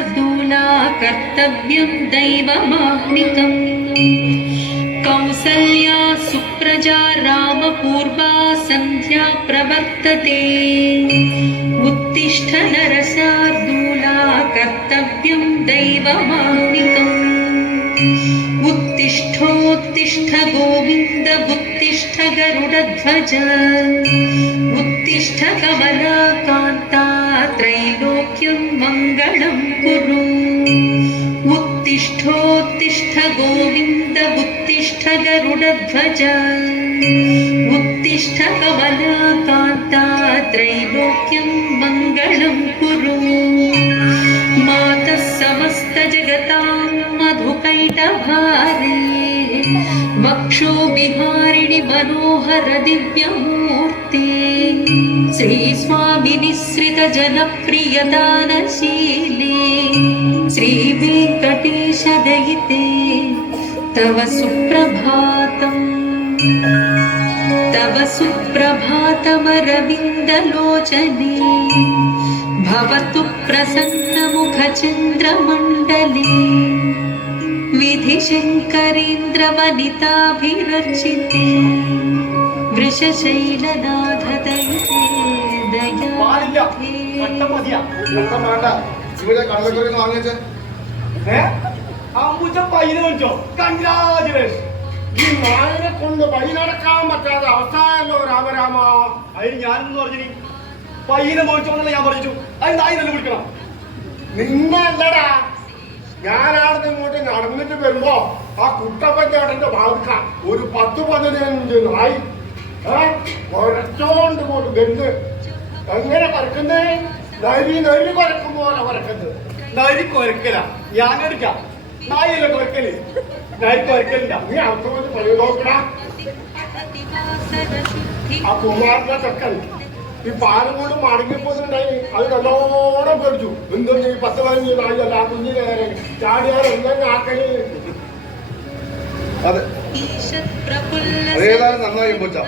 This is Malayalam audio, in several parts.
शार्दूला कर्तव्यं दैवमाह्निकम् कौसल्या सुप्रजा रामपूर्वा सन्ध्या प्रवर्तते उत्तिष्ठ नरशार्दूला कर्तव्यं दैवमाह्निकम् उत्तिष्ठोत्तिष्ठ गोविन्द उत्तिष्ठ गरुडध्वज उत्तिष्ठ कमलाकान्ता त्रैलोक्यं मङ्गलं कुरु उत्तिष्ठोत्तिष्ठ गोविन्द उत्तिष्ठ गरुडध्वज उत्तिष्ठ कमलाकान्ता त्रैलोक्यं मङ्गलं कुरु मातः समस्त जगतां मधुकैटभारे वक्षो विहारिणि मनोहर दिव्यमूर्ते श्रीस्वामिनिःसृत जनप्रियदानशीले श्रीवेङ्कटेश दयिते तव सुप्रभातम् तव सुप्रभातमरविन्दलोचने भवतु प्रसन्नमुखचन्द्रमण्डले विधिशङ्करेन्द्रवनिताभिरर्चिते वृषशैलनाथदयिते दयानिधे ഈ നായനെ കൊണ്ട് വഴി നടക്കാൻ പറ്റാതെ അവസാനല്ലോ രാമരാമ. അതിന് ഞാനെന്ന് പറഞ്ഞു പയ്യനെ മോഹിച്ചോന്നല്ല ഞാൻ പറഞ്ഞു. അത് നായി തന്നെ വിളിക്കണം. നിന്നല്ലടാ, ഞാനാണെന്ന് ഇങ്ങോട്ട് നടന്നിട്ട് വരുമ്പോ ആ കുട്ടപ്പഞ്ചാടന്റെ ഭാഗക്ക ഒരു 10-15 നായി ഒരച്ചോണ്ട് കൊണ്ട് വെന്ന് എങ്ങനെ കുറക്കുന്നേ? നരി കുറക്കും പോലെ കുറക്കുന്നത്. നരി കുറക്കല ഞാൻ എടുക്കാം. നായല്ല കുറക്കല്. നരി കുറക്കലില്ല. നീ അവർക്ക് പണി നോക്കടാ. ആ കുമാരന്റെ ചക്കൻ ഈ പാലും കൊണ്ട് മടങ്ങിപ്പോയിട്ടുണ്ടായി. അത് നല്ലോണം പേടിച്ചു. എന്തോ ഈ 10-15 നായല്ല ആ കുഞ്ഞിനെ ചാടിയാലെങ്ങനെ ആക്കല്. അതെ അതേതായാലും നന്നായി പോച്ച.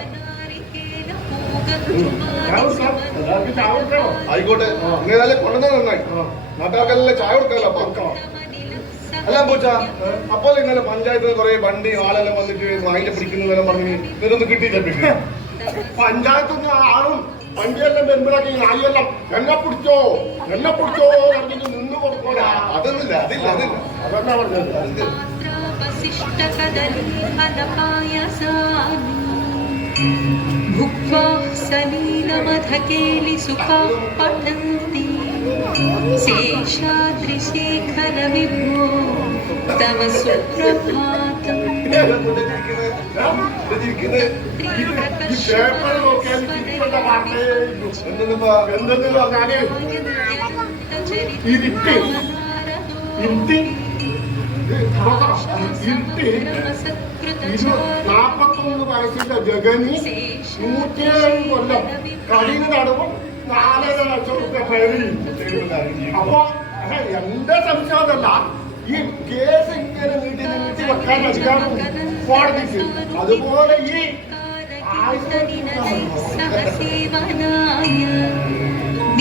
ആയിക്കോട്ടെ, ഇന്നേതായാലും കൊണ്ടുവന്ന നന്നായി. നാട്ടുകാർക്കെല്ലാം ചായ കൊടുക്കാമല്ലോ. അപ്പൊ അല്ല പോച്ച, അപ്പോൾ ഇന്നലെ പഞ്ചായത്തിൽ കുറെ വണ്ടി ആളെല്ലാം വന്നിട്ട് നായിലെ പിടിക്കുന്നതെല്ലാം പറഞ്ഞ് ഇതൊന്നും കിട്ടിയില്ല. പഞ്ചായത്തൊന്നും ആളും വണ്ടിയെല്ലാം വരുമ്പോഴൊക്കെ ഈ നായെല്ലാം എന്നെ പിടിച്ചോ പറഞ്ഞിട്ട് നിന്ന് കൊടുക്കോടാ. അതൊന്നുമില്ല, അതില്ല അതില്ല. അതെന്നാ പറഞ്ഞത്. भुक्त्वा सलीलमधकेलिसुखाः पठन्ति शेषाद्रिशेखर विभो तव सुप्रभातम् നാപ്പത്തൊന്ന് വയസ്സിന്റെ ജഗനി 107 കൊല്ലം കഠിന തടവും 4.5 ലക്ഷം രൂപ ഫയൽ. അപ്പൊ എന്റെ സംശയം അതല്ല, ഈ കേസ് ഇങ്ങനെ നീട്ടി വെക്കാൻ അധികാരം കോടതിക്ക്. അതുപോലെ ഈ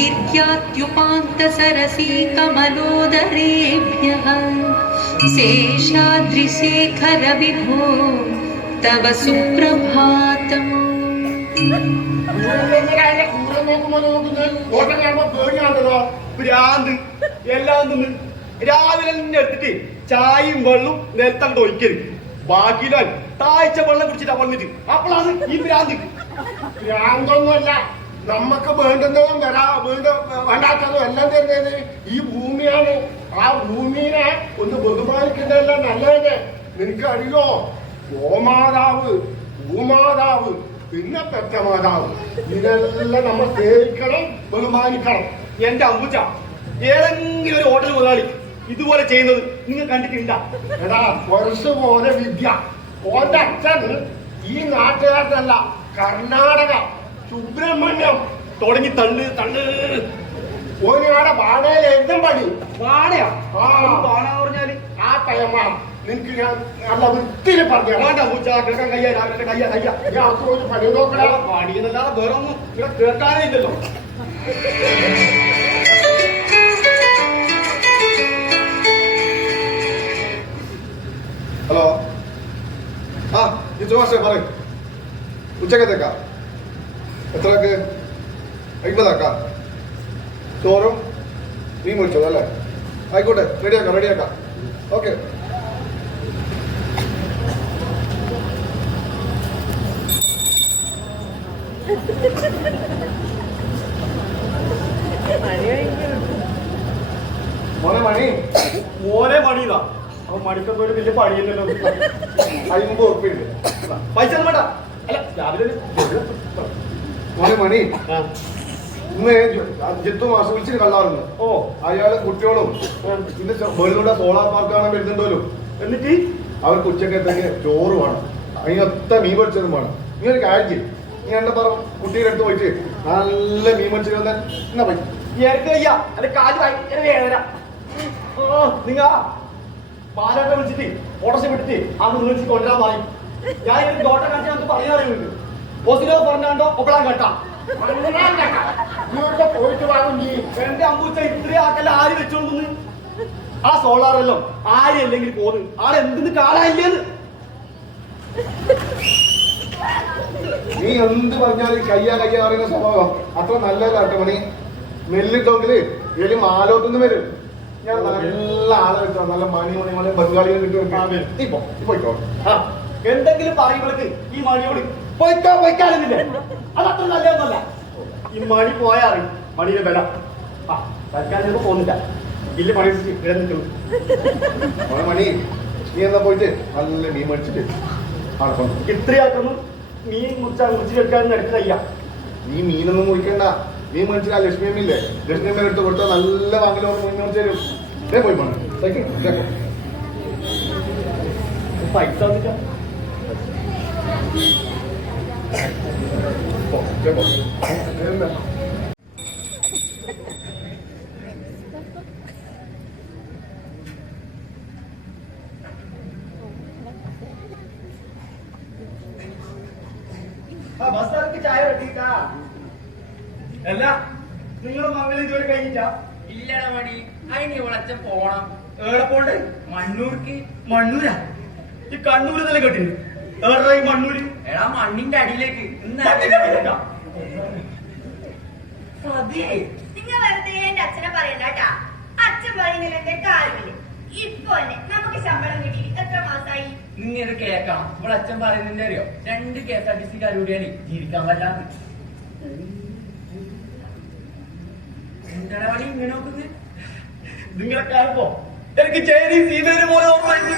निर्यात्युपान्तसरसी कमलोदरेभ्यः शेषाद्रिशेखर विभो तव सुप्रभातम्. ഭ്രാന്ത് എല്ലാം തിന്ന് രാവിലെ തന്നെ എടുത്തിട്ട് ചായയും വെള്ളവും നിലത്തണ്ട് ഒഴിക്കരുത്. ബാക്കിയിലാൽ താഴ്ച വെള്ളം കുടിച്ചിട്ടാ വന്നിട്ട് അപ്പോഴാണ് ഈ ഭ്രാന്ത്. ഭ്രാന്തൊന്നുമല്ല, നമുക്ക് വേണ്ടുന്നതും വേണ്ടാത്തതും എല്ലാം തരുന്നത് ഈ ഭൂമിയാണ്. ആ ഭൂമിയെ ഒന്ന് ബഹുമാനിക്കുന്നതെല്ലാം നല്ലത്. നിനക്കറിയോ, ഗോമാതാവ്, ഭൂമാതാവ്, പിന്നെ പെറ്റമാതാവ്, ഇതെല്ലാം നമ്മൾ സ്നേഹിക്കണം, ബഹുമാനിക്കണം. എന്റെ അമ്പുച്ച, ഏതെങ്കിലും ഒരു ഹോട്ടൽ മുതലാളി ഇതുപോലെ ചെയ്യുന്നത് നിങ്ങൾ കണ്ടിട്ടുണ്ടാ? എടാ, കുറച്ച് പോലെ വിദ്യ. ഓന്റെ അച്ഛൻ ഈ നാട്ടുകാരനല്ല, കർണാടക സുബ്രഹ്മണ്യം തുടങ്ങി തള്ളു തള്ളു. ഓനാടെ ബാണയിൽ എഴുതും പണി. ബാണയാ? ബാണ പറഞ്ഞാല് ആ ടൈമാ. നിനക്ക് ഞാൻ നല്ല വൃത്തിയിൽ പറഞ്ഞു പണി നോക്കണ പണിയെന്നല്ലാതെ വേറെ ഒന്നും ഇവിടെ കേൾക്കാനേ ഇല്ലല്ലോ. ബുച്ച മാസ്റ്റേ പറയും ഉച്ചക്കത്തേക്കാ എത്രക്ക് 50 ചോറും മീൻ പൊരിച്ചത് അല്ലേ ആയിക്കോട്ടെ റെഡിയാക്കാം ഓക്കെ മോനെ മണിതാ അപ്പൊ മണിക്കൊക്കെ ഒരു വലിയ പണിയല്ലോ 50 ഉറുപ്പിയുണ്ട് പൈസ വേണ്ട അല്ല രാവിലെ മണി ഇന്ന് ജിത്തു മാസം വിളിച്ചിട്ട് കള്ളാറുണ്ട് ഓ അയാളും കുട്ടികളും ഇന്ന് വെള്ളിലൂടെ സോളാർ പാർക്ക് കാണാൻ വരുന്നുണ്ടല്ലോ എന്നിട്ട് അവർക്ക് ഉച്ചക്കത്തേക്ക് ചോറ് വേണം അതിനൊത്ത മീൻ പൊരിച്ചതും വേണം നീ ഒരു കാര്യം ചെയ്യും നീ എന്റെ പറ കുട്ടിയുടെ അടുത്ത് പോയിട്ട് നല്ല മീൻ പൊരിച്ചത് എന്നാ പറ്റി വയ്യ എന്റെ കാല് ഭയങ്കര വേദന ഓ നിങ്ങ പാലൊക്കെ വിളിച്ചിട്ട് ഓട്ടോസ് വിട്ടിട്ട് അത് വിളിച്ച് കൊണ്ടുവരാൻ പറയും ഞാൻ എനിക്ക് ഓട്ടം കാണിച്ചാൽ നമുക്ക് പറയാൻ അറിയുന്നുണ്ട് പോസിറ്റോ പറഞ്ഞാണ്ടോ ഒപ്പളാൻ കേട്ടാ പോയിട്ട് വാങ്ങും നീ എന്റെ അമ്പൂച്ച ഇത്രയും ആക്കല്ല ആര് വെച്ചോണ്ടെന്ന് ആ സോളാറല്ലോ ആര് അല്ലെങ്കിൽ പോന്ന് ആളെന്തിന് കാണാനില്ലേന്ന് നീ എന്ത് പറഞ്ഞാലും കയ്യാ പറയുന്ന സ്വഭാവം അത്ര നല്ലതല്ല മണി നെല്ലിട്ടോങ്കില് എലി മാലോത്തുനിന്ന് വരും ഞാൻ നല്ല ആളെ വെച്ചാ നല്ല മണി ബംഗാളികൾ കിട്ടും പോയിക്കോ എന്തെങ്കിലും പറയുമ്പോഴേക്ക് ഈ മണിയോട് പൊയ്ക്കാലെന്നില്ലേ അതത്ര നല്ലതൊന്നല്ല ഈ മണി പോയാ അറിയും മണിയുടെ ബലം ആ തൽക്കാലം ചിലപ്പോ പോകുന്നില്ല ഇല്ല പണി ഇവിടെ നിൽക്കുന്നു മണി നീ എന്നാ പോയിട്ട് നല്ല മീൻ മേടിച്ചിട്ട് ഇത്രയാക്കുന്നു മീൻ മുറിച്ച് വെക്കാൻ എടുത്ത് കയ്യാ നീ മീനൊന്നും മുറിക്കണ്ട മീൻ മേടിച്ചിട്ട് ആ ലക്ഷ്മി അമ്മയില്ലേ ലക്ഷ്മി അമ്മ എടുത്ത് കൊടുത്താൽ നല്ല വാങ്ങലോ മീൻ മേടിച്ചു തരും പോയി പോണേ പൈസ വന്നിട്ടാ ബസ്സാർക്ക് ചായ വെട്ടിട്ടാ അല്ല നിങ്ങൾ മംഗലം ഇതുവരെ കഴിഞ്ഞിട്ടാ ഇല്ലട മണി അതിന് വിളച്ച പോണം ഏടെ പോണ്ട് മണ്ണൂർക്ക് മണ്ണൂരാ ഈ കണ്ണൂര് തന്നെ കേട്ടിന് ഏറെ ഈ മണ്ണൂര് എടാ മണ്ണിന്റെ അടിയിലേക്ക് നിങ്ങൾ വെറുതെ എന്റെ അച്ഛനെ പറയണ്ട കേട്ടാ അച്ഛൻ പറയുന്നില്ല എന്റെ കാര്യമില്ല ഇപ്പൊ തന്നെ നമുക്ക് ശമ്പളം കിട്ടി എത്ര മാസായി നിങ്ങനെ കേക്കണം ഇവിടെ അച്ഛൻ പറയുന്നതിന്റെ അറിയോ 2 KSRTC കാരൂടെയാണ് ജീവിക്കാൻ പറ്റാത്ത എന്താ പണി ഇങ്ങനെ നോക്കുന്നത് നിങ്ങളെ കാണുമ്പോ എനിക്ക് ചേരി സീതയുടെ പോലെ ഓർമ്മയുണ്ട്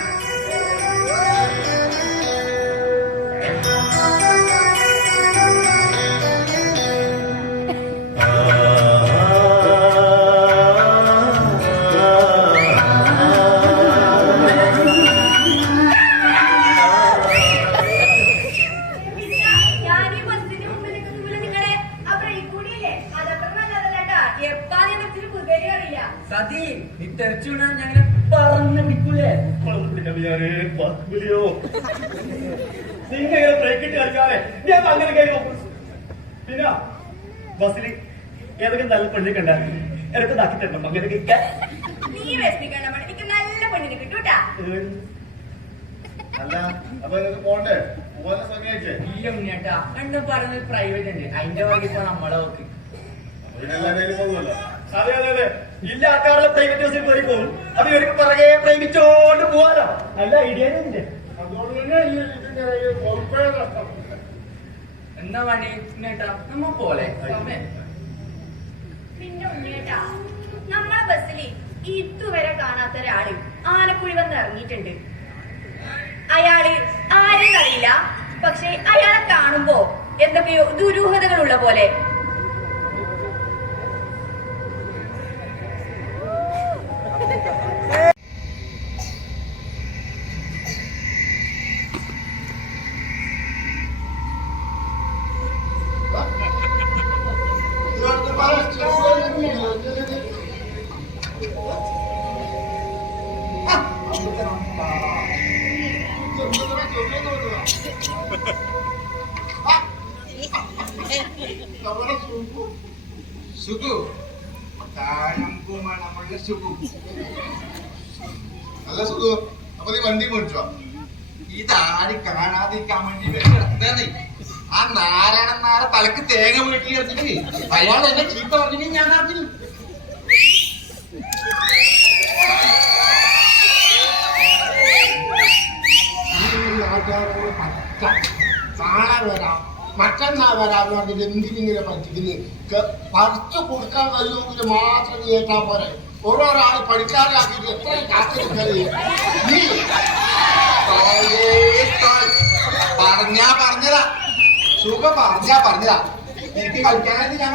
സതി നീ തെരച്ചു വിടാൻ ഞങ്ങനെ പറഞ്ഞു പിടിക്കൂലേ നിങ്ങനെ ബ്രേക്കിട്ട് കളിക്കാതെ ഞാൻ അങ്ങനെ കഴിയോ പിന്നെ ബസ്സിൽ ഏതൊക്കെ നല്ല പെണ്ണിനെ കണ്ടായിരുന്നു എനിക്ക് ഇതാക്കി തരണം അങ്ങനെ നീ വിഷമിക്കണ്ട മണി എനിക്ക് നല്ല പെണ്ണിനെ കിട്ടൂട്ടാ അല്ല അപ്പൊ പോണ്ടേ പോകാൻ സമയമായിട്ടേ ഇല്ല ഉണ്ണിയേട്ടാ എന്നെ പറയുന്നത് പ്രൈവറ്റ് ഉണ്ട് അതിന്റെ വഴി ഇപ്പൊ നമ്മളെ നോക്ക് പോകുമല്ലോ അതെ അതെ അതെ ഇല്ലാക്കാരുടെ പ്രൈവറ്റ് ബസ്സിൽ കയറി പോകും അത് ഇവർക്ക് പിറകെ പ്രേമിച്ചോണ്ട് പോവാലോ നല്ല ഐഡിയ ഉണ്ട് അതുകൊണ്ട് തന്നെ ഇതിങ്ങനെ പൊറുപ്പേ നഷ്ടം എന്നാ പണി ഉണ്ണിയേട്ടാ നമ്മ പോലെ പിന്നെ ഉണ്ണിയേട്ടാ നമ്മളെ ബസ്സില് ഇതുവരെ കാണാത്ത ഒരാള് ആലപ്പുഴ വന്ന് ഇറങ്ങിയിട്ടുണ്ട് അയാള് ആരെയും അറിയില്ല പക്ഷെ അയാളെ കാണുമ്പോ എന്തൊക്കെയോ ദുരൂഹതകളുള്ള പോലെ സുഖു നല്ല സുഖു അപ്പൊ നീ വണ്ടി മേടിച്ചോ ഈ താടി കാണാതിരിക്കാൻ വേണ്ടി കിടക്കുന്നേ. ആ നാരായണൻ നാളെ തലക്ക് തേങ്ങ വീട്ടി എടുത്തിട്ട് അയാൾ എന്നെ ചീത്ത പറഞ്ഞിട്ട് ഞാൻ അറിഞ്ഞു. നാട്ടുകാരോട് നാളെ വരാം മറ്റന്നാ വരാന്ന് പറഞ്ഞിട്ട് എന്തിനിങ്ങനെ പറ്റിക്കുന്നത്? പറിച്ചു കൊടുക്കാൻ കഴിയുമെങ്കിൽ മാത്രം കേട്ടാ പോരെ. ഓരോരാൾ പഠിക്കാനാക്കിയിട്ട് എത്ര കാത്തിരിക്കല് നീ പറഞ്ഞതാ സുഖം പറഞ്ഞതാ. എനിക്ക് കളിക്കാനായിട്ട് ഞാൻ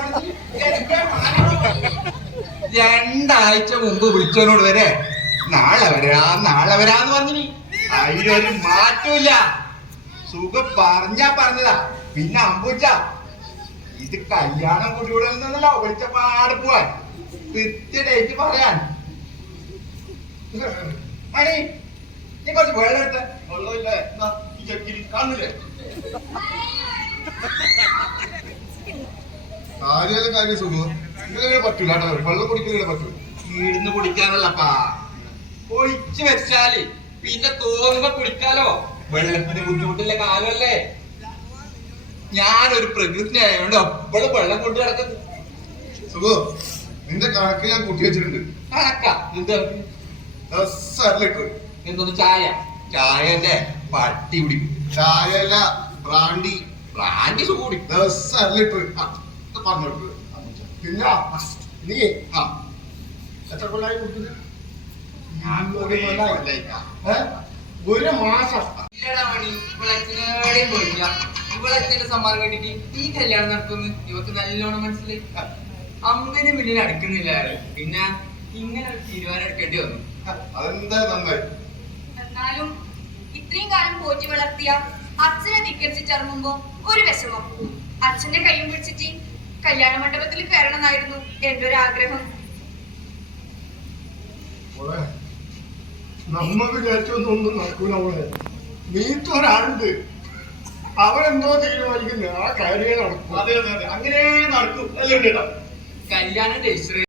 രണ്ടാഴ്ച മുമ്പ് വിളിച്ചവനോട് വരെ നാളെ വരാന്ന് പറഞ്ഞിനി. അതിനൊരു മാറ്റമില്ല. സുഖം പറഞ്ഞതാ. പിന്നെ അമ്പൂച്ച ഇത് കല്യാണം കുടികൂടലെന്നല്ലോ വിളിച്ച പാടെ പോവാൻ കൃത്യ ഡേറ്റ് പറയാൻ. മണി നീ കുറച്ച് വെള്ളം എടുത്ത. വെള്ളമില്ലേ ഈ ചെക്കിൽ കാണുന്നില്ലേ? കാര്യം സുഖം ഇങ്ങനെ പറ്റൂല കേട്ടോ. വെള്ളം കുടിക്കുന്നതിനെ പറ്റൂ. വീടിന്ന് കുടിക്കാനല്ലപ്പാ, ഒഴിച്ചു വെച്ചാല് പിന്നെ തോന്നുമ്പോ കുടിക്കാലോ. വെള്ളത്തിന് ബുദ്ധിമുട്ടില്ല കാലമല്ലേ. ഞാനൊരു പ്രകൃതി ആയതുകൊണ്ട് എപ്പോഴും വെള്ളം കൊണ്ടു കിടക്കുന്നു. സുഖം നിന്റെ കണക്ക് ഞാൻ കൂട്ടി വെച്ചിട്ടുണ്ട്. കണക്കാ എന്ത്? 10 ലിറ്റർ. എന്തോന്ന് ചായന്റെ പട്ടി കുടിക്കും. ചായല്ല ബ്രാൻഡി. ബ്രാൻഡി സുഖം 10 ലിറ്റർ പറഞ്ഞിട്ട്. പിന്നെ നീ ആ എത്ര കൊല്ലായി കുടിക്കുന്നത്? ഞാൻ ഒരു മാസം. ഇല്ലടാ മണി, ഇവളച്ഛനേടെയും പോയില്ല. ഇവളച്ഛന്റെ സമ്മാനം കണ്ടിട്ട് ഈ കല്യാണം നടത്തുന്നു ഇവക്ക് നല്ലോണം മനസ്സിലായി. അമ്പതിന് മുന്നിൽ അടുക്കുന്നില്ല അയാള്. പിന്നെ ഇങ്ങനെ ഒരു തീരുമാനം എടുക്കേണ്ടി വന്നു. അതെന്താ നന്നായി. എന്നാലും ഇത്രയും കാലം പോറ്റി വളർത്തിയ അച്ഛനെ ധിക്കരിച്ചിറങ്ങുമ്പോ ഒരു വിഷമം. അച്ഛന്റെ കൈയും പിടിച്ചിട്ട് കല്യാണ മണ്ഡപത്തിൽ കയറണമെന്നായിരുന്നു എന്റെ ഒരു ആഗ്രഹം. നമ്മ വിചാരിച്ചൊന്നും നടക്കൂല. അവളെ നീത്തൊരാളുണ്ട്, അവരെന്തോ തീരുമാനിക്കുന്നത് ആ കാര്യം നടക്കും. അതെ അങ്ങനെ നടക്കും. അല്ലേ? കല്യാണം രജിസ്റ്റർ